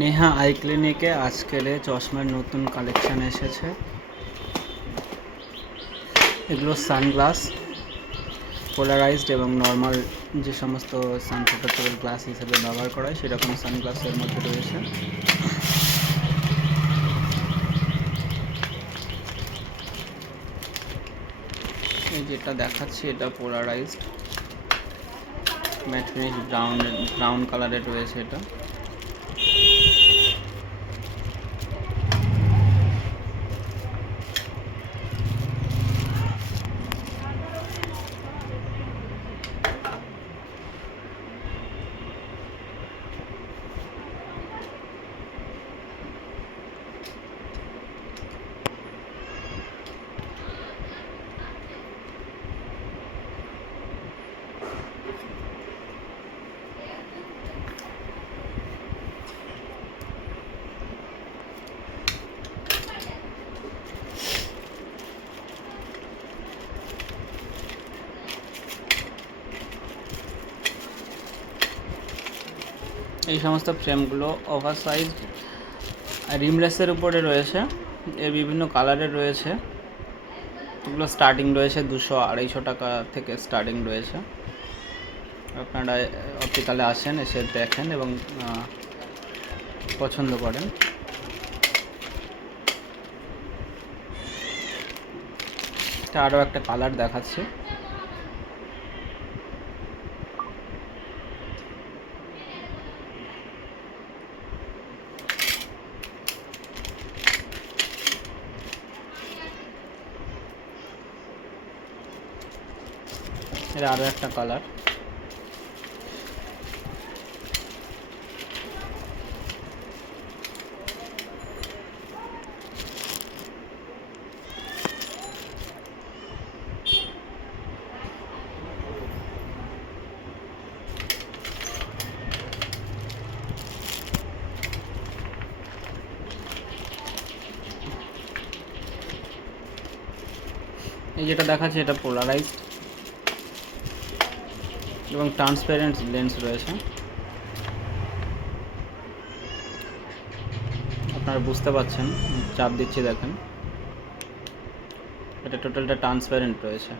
নেহা আই ক্লিনিকে আজকের চশমার নতুন কালেকশান এসেছে। এগুলো সানগ্লাস, পোলারাইজড এবং নর্মাল যে সমস্ত সান প্রোটেক্টেবল গ্লাস হিসেবে ব্যবহার করা হয় সেরকম সানগ্লাসের মধ্যে রয়েছে। এই যেটা দেখাচ্ছি এটা পোলারাইজড ম্যাট ফিনিশ ব্রাউন কালারের রয়েছে এটা। এই সমস্ত ফ্রেমগুলো ওভার সাইজ রিমলেসের উপরে রয়েছে। এর বিভিন্ন কালারের রয়েছে। এগুলো স্টার্টিং রয়েছে 200-250 টাকা থেকে স্টার্টিং রয়েছে। আপনারা অপটিক্যালে আসেন, এসে দেখেন এবং পছন্দ করেন। এটা আরও একটা কালার দেখাচ্ছে। এর আরও একটা কালার। এই যেটা দেখাচ্ছে এটা পোলারাইজড এবং ট্রান্সপারেন্ট লেন্স রয়েছে। আপনারা বুঝতে পারছেন, চাপ দিচ্ছি দেখেন, এটা টোটালটা ট্রান্সপারেন্ট রয়েছে।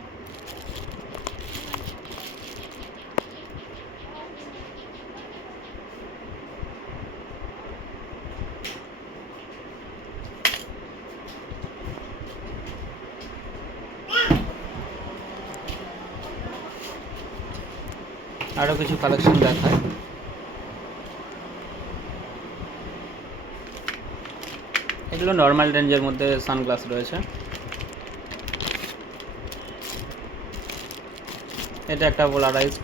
আরও কিছু কালেকশন দেখায়। এগুলো নর্মাল রেঞ্জের মধ্যে সানগ্লাস রয়েছে। এটা একটা পোলারাইজড,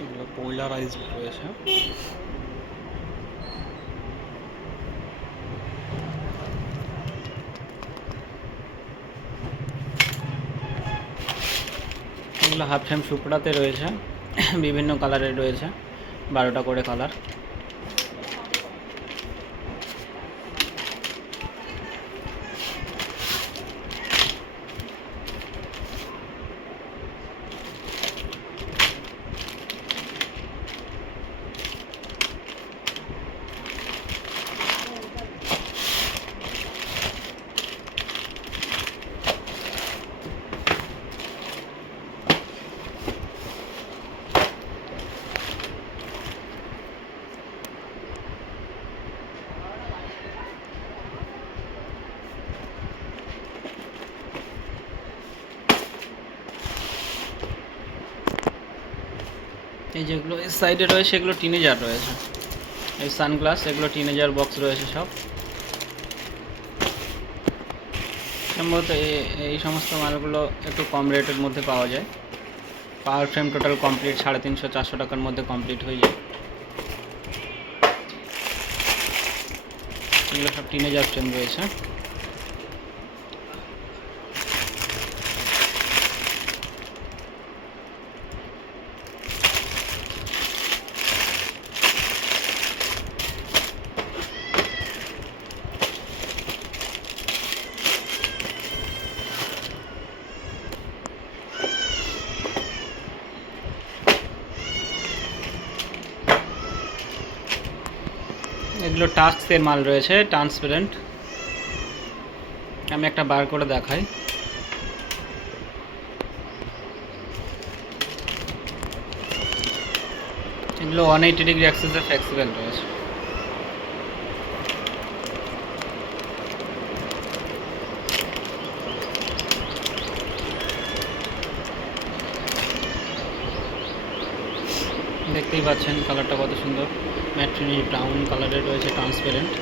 এগুলো পোলারাইজড রয়েছে। এগুলো হাফ ফ্রেম সুপড়াতে রয়েছে, বিভিন্ন কালারের রয়েছে, 12টা করে কালার। এই যেগুলো এই সাইডে রয়েছে এগুলো টিনেজার রয়েছে। এই সানগ্লাস এগুলো টিনেজার বক্স রয়েছে সব। সম্ভবত এই সমস্ত মালগুলো একটু কম রেটের মধ্যে পাওয়া যায়। পাওয়ার ফ্রেম টোটাল কমপ্লিট 350-400 টাকার মধ্যে কমপ্লিট হয়ে যায়। এগুলো সব টিনেজার ফ্রেম রয়েছে। এগুলো টাস্কের মাল রয়েছে, ট্রান্সপারেন্ট। আমি একটা বার করে দেখাই। এগুলো 180 ডিগ্রি অ্যাক্সেসে ফ্লেক্সিবল রয়েছে। দেখতেই পাচ্ছেন কালারটা কত সুন্দর, ম্যাট ফিনিশ ব্রাউন কালারের রয়েছে, ট্রান্সপারেন্ট।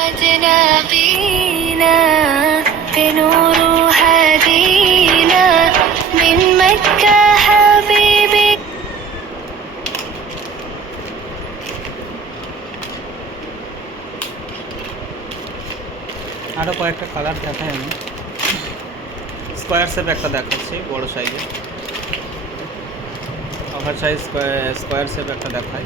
مجنبينا بنور هدينا من مكة حبيبي। আরও কয়েকটা কালার দেখাই আমি। স্কোয়ার শেপ একটা দেখাচ্ছি, বড় সাইজের। ওভার সাইজ স্কোয়ার শেপ একটা দেখাই।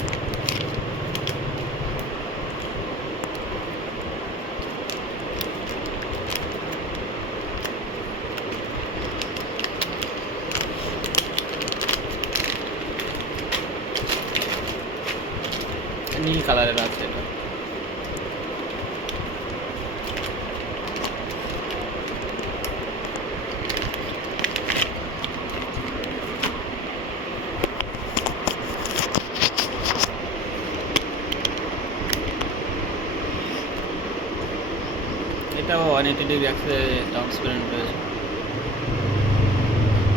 নীল কালারের আছে এটা। এটাও 180 ডিগ্রি অ্যাক্সে ট্রান্সপারেন্ট রয়েছে,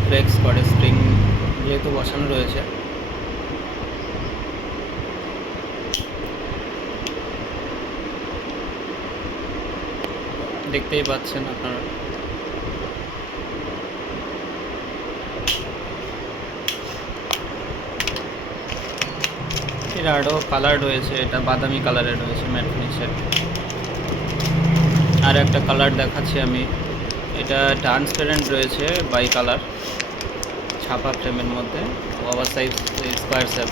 ফ্লেক্স করে স্প্রিং যেহেতু বসানো রয়েছে। দেখতেই পাচ্ছেন আপনারা। এর আরও কালার রয়েছে, এটা বাদামি কালারের রয়েছে ম্যাট ফিনিশের। আর একটা কালার দেখাচ্ছি আমি, এটা ট্রান্সপারেন্ট রয়েছে বাই কালার, ছাপা ফ্রেমের মধ্যে, ওভার সাইজ স্কোয়ার শেপ।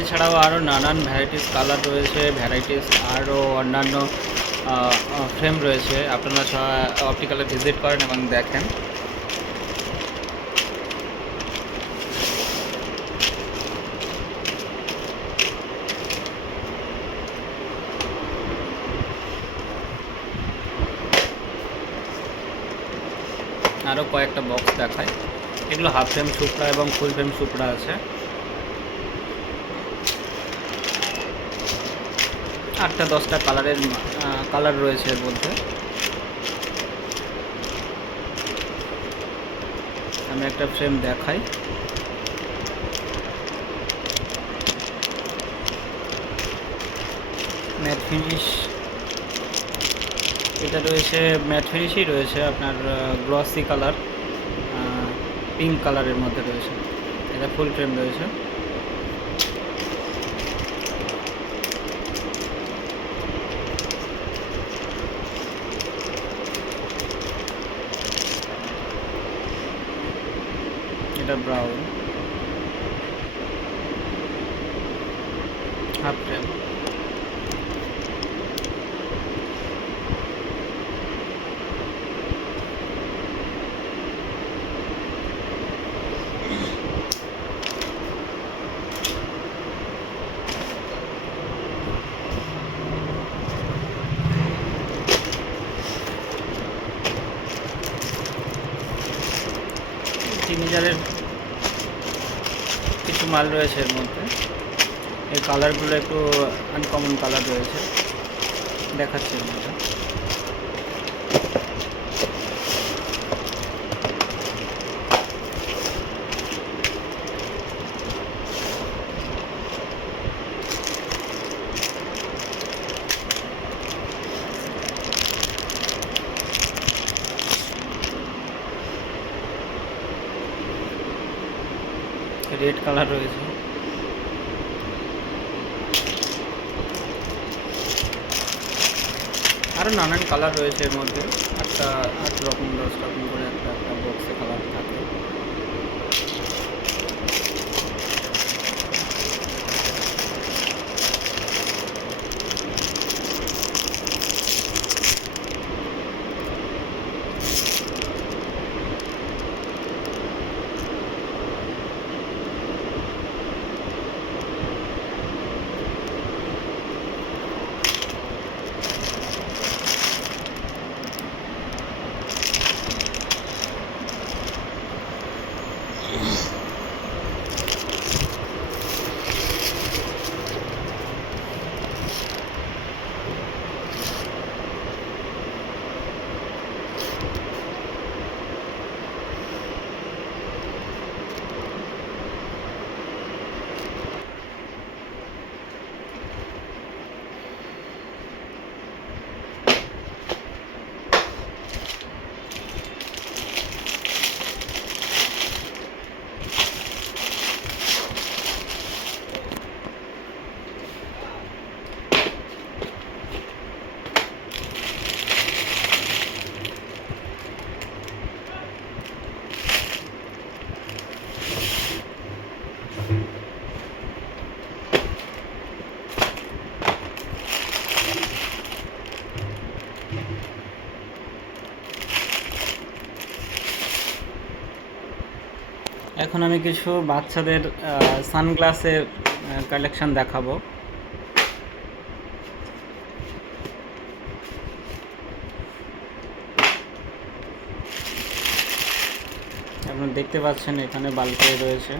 এছাড়াও আরও নানান ভ্যারাইটিস কালার রয়েছে, ভ্যারাইটিস আরও অন্যান্য ফ্রেম রয়েছে। আপনারা অপটিক্যালে ভিজিট করেন এবং দেখেন। আরও কয়েকটা বক্স দেখায়। এগুলো হাফ ফ্রেম সুপড়া এবং ফুল ফ্রেম সুপড়া আছে। 8-10টা কালারের কালার রয়েছে এর মধ্যে। আমি একটা ফ্রেম দেখাই। ম্যাট ফিনিশ, এটা রয়েছে ম্যাট ফিনিশই রয়েছে আপনার, গ্লসি কালার, পিঙ্ক কালারের মধ্যে রয়েছে। এটা ফুল ফ্রেম রয়েছে। এটা ব্রাউন হাফ ফ্রেম। টিনেজারের কিছু মাল রয়েছে এর মধ্যে। এই কালারগুলো একটু আনকমন কালার রয়েছে, দেখাচ্ছি এর মধ্যে। রেড কালার রয়েছে। আরও নানান কালার রয়েছে এর মধ্যে, 8 রকম 10 রকম করে একটা একটা বক্সে কালার থাকে। এখন আমি কিছু বাচ্চাদের সানগ্লাসের কালেকশন দেখাবো। আপনারা দেখতে পাচ্ছেন এখানে বাল্বে রয়েছে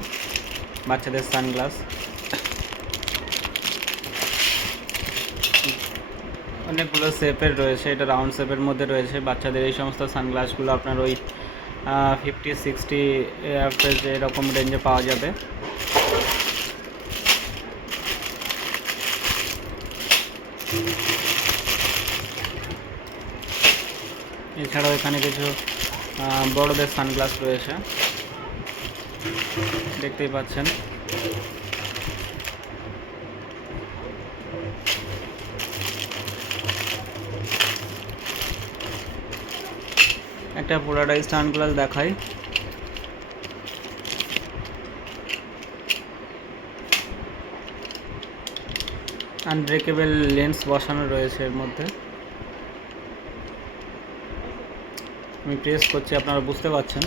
বাচ্চাদের সানগ্লাস। অনেকগুলো শেপের রয়েছে, এটা রাউন্ড শেপের মধ্যে রয়েছে। বাচ্চাদের এই সমস্ত সানগ্লাসগুলো আপনার ওই 50-60 এভারেজ এরকম রেঞ্জে পাওয়া যাবে। এছাড়াও এখানে কিছু বড়দের সানগ্লাস রয়েছে, দেখতেই পাচ্ছেন। একটা পোলারাইজ সানগ্লাস দেখাই। আনব্রেকেবল লেন্স বসানো রয়েছে এর মধ্যে। আমি প্রেস করছি, আপনারা বুঝতে পারছেন।